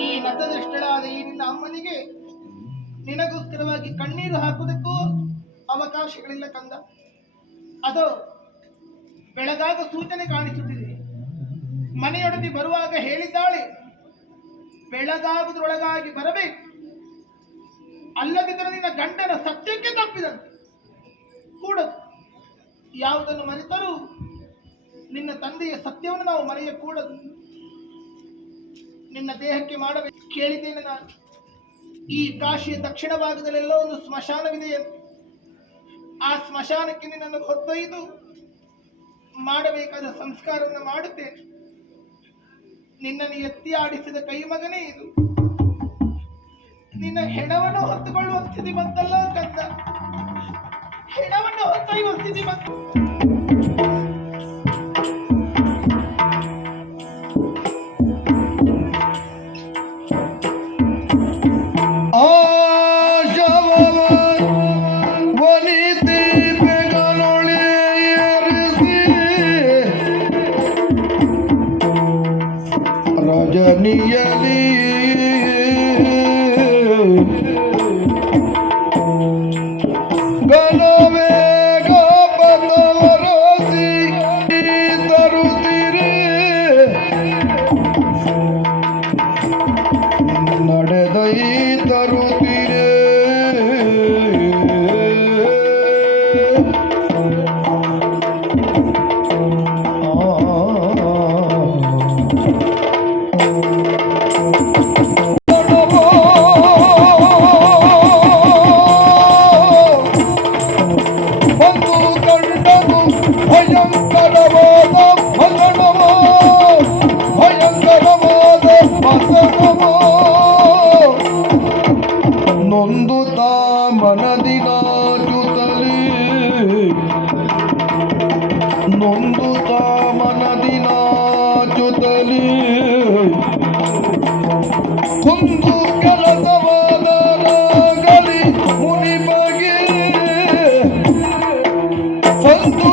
ಈ ನತದೃಷ್ಟಳಾದ ಈ ನಿನ್ನ ಅಮ್ಮನಿಗೆ ನಿನಗೋಸ್ಕರವಾಗಿ ಕಣ್ಣೀರು ಹಾಕುವುದಕ್ಕೂ ಅವಕಾಶಗಳಿಲ್ಲ ಕಂದ. ಅದು ಬೆಳಗಾದ ಸೂಚನೆ ಕಾಣಿಸುತ್ತಿದೆ. ಮನೆಯೊಡನೆ ಬರುವಾಗ ಹೇಳಿದ್ದಾಳೆ, ಬೆಳಗಾಗುವುದರೊಳಗಾಗಿ ಬರಬೇಕು. ಅಲ್ಲದಿದ್ದರೆ ನಿನ್ನ ಗಂಡನ ಸತ್ಯಕ್ಕೆ ತಪ್ಪಿದಂತೆ. ಕೂಡದು. ಯಾವುದನ್ನು ಮರೆತರೂ ನಿನ್ನ ತಂದೆಯ ಸತ್ಯವನ್ನು ನಾವು ಮರೆಯಕೂಡದು. ನಿನ್ನ ದೇಹಕ್ಕೆ ಮಾಡಬೇಕು. ಕೇಳಿದ್ದೇನೆ ನಾನು. ಈ ಕಾಶಿಯ ದಕ್ಷಿಣ ಭಾಗದಲ್ಲೆಲ್ಲ ಒಂದು ಸ್ಮಶಾನವಿದೆ. ಆ ಸ್ಮಶಾನಕ್ಕೆ ನಿನ್ನನ್ನು ಹೊತ್ತೊಯ್ದು ಮಾಡಬೇಕಾದ ಸಂಸ್ಕಾರವನ್ನು ಮಾಡುತ್ತೇನೆ. ನಿನ್ನನ್ನು ಎತ್ತಿ ಆಡಿಸಿದ ಕೈ ಮಗನೇ ಇದು. ನಿನ್ನ ಹೆಣವನ್ನು ಹೊತ್ತುಕೊಳ್ಳುವ ಸ್ಥಿತಿ ಬಂತಲ್ಲ ಕಂದ. ಹೆಣವನ್ನು ಹೊತ್ತೊಯ್ಯುವ ಸ್ಥಿತಿ ಬಂತು ವನಿತಿ ನೊಂದು ತಾ ಮನದಿನಾಜುತಲಿ ಕುಂದು ಕೆಲಸವಾದ ಗಲಿ ಮುನಿಬಗೆ ಸಂತು